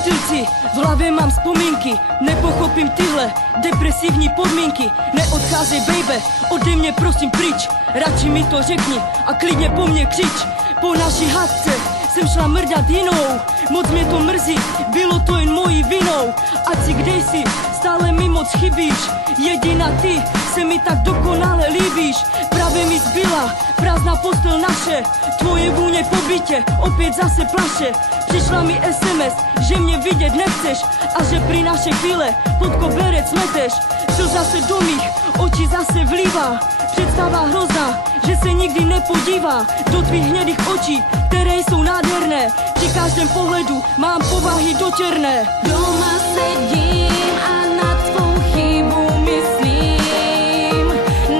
motylci, v hlavě mám vzpomínky, nepochopím tyhle depresivní podmínky. Neodcházej baby, ode mě prosím pryč, radši mi to řekni a klidně po mně křič. Po naší hádce jsem šla mrdat jinou, moc mě to mrzí, bylo to jen mojí vinou. Ať si kde jsi, stále mi moc chybíš, jediná ty se mi tak dokonale líbíš. Právě mi zbyla prázdná postel naše, tvoje vůně po bytě, opět zase plaše. Přišla mi SMS, že mě vidět nechceš a že při naše chvíle pod koberec meteš. Slza se do mých očí zase vlívá, představa hrozná, že se nikdy nepodívá do tvých hnědých očí, které jsou nádherné. Při každém pohledu mám povahy dočerné. Doma sedím a na tvou chybu myslím,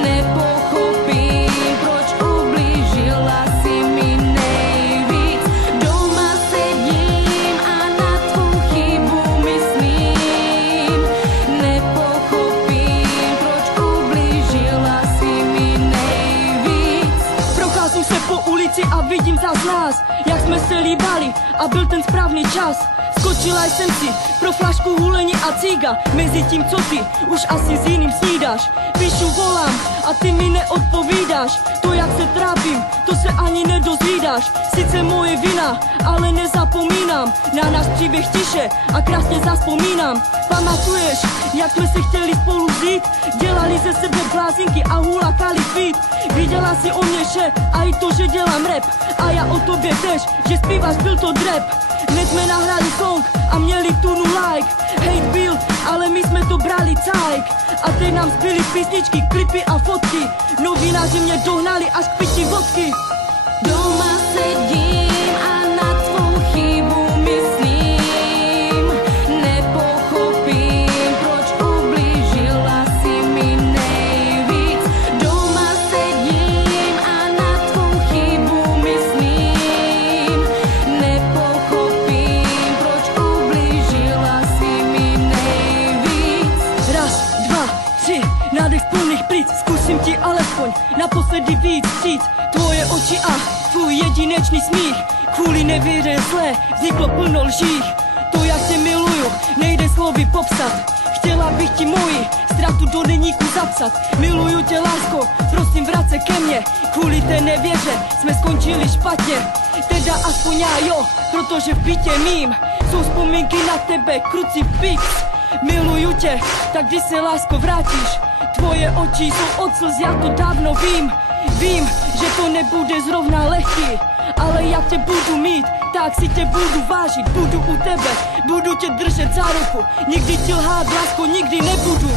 nepochopím, proč ublížila si mi nejvíc. Doma sedím a na tvou chybu myslím, nepochopím, proč ublížila si mi nejvíc. Procházím se po ulici a vidím zas nás, jak jsme se líbali a byl ten správný čas. Skočila jsem si pro flašku hulení a cíga, mezi tím co ty už asi s jiným snídáš. Píšu, volám a ty mi neodpovídáš, to jak se trápím, to se ani nedozvídáš. Sice moje vina, ale nezapomínám na náš příběh tiše a krásně zaspomínám. Pamatuješ, jak jsme se chtěli spolu žít, dělali ze sebe blázinky a hulakali feed. Viděla si o mě, že a i to, že dělám rap, a já o tobě tež, že zpíváš, byl to drap. Hned jsme nahrali song a měli tunu like. Hate byl, ale my jsme to brali cajk. A teď nám zbyly písničky, klipy a fotky. Novináři mě dohnali až k pití vodky. Doma sedím a na tvou chybu myslím, nepochopím, proč ublížila si mi nejvíc. Doma sedím a na tvou chybu myslím, nepochopím, proč ublížila si mi nejvíc. Raz, dva, tři, nádech plných plic, zkusím ti alespoň naposledy víc říct. Tvoje oči a tvůj jedinečný smích, kvůli nevěře zlé vzniklo plno lžích. To jak tě miluju, nejde slovy popsat, chtěla bych ti moji ztrátu do deníku zapsat. Miluju tě lásko, prosím vrať se ke mně, kvůli té nevěře jsme skončili špatně. Teda aspoň já jo, protože v bytě mým jsou vzpomínky na tebe, krucifix. Miluju tě, tak kdy se lásko vrátíš, tvoje oči jsou od slz, já to dávno vím. Vím, že to nebude zrovna lehký, ale jak tě budu mít, tak si tě budu vážit. Budu u tebe, budu tě držet za ruku, nikdy ti lhát, lásko, nikdy nebudu.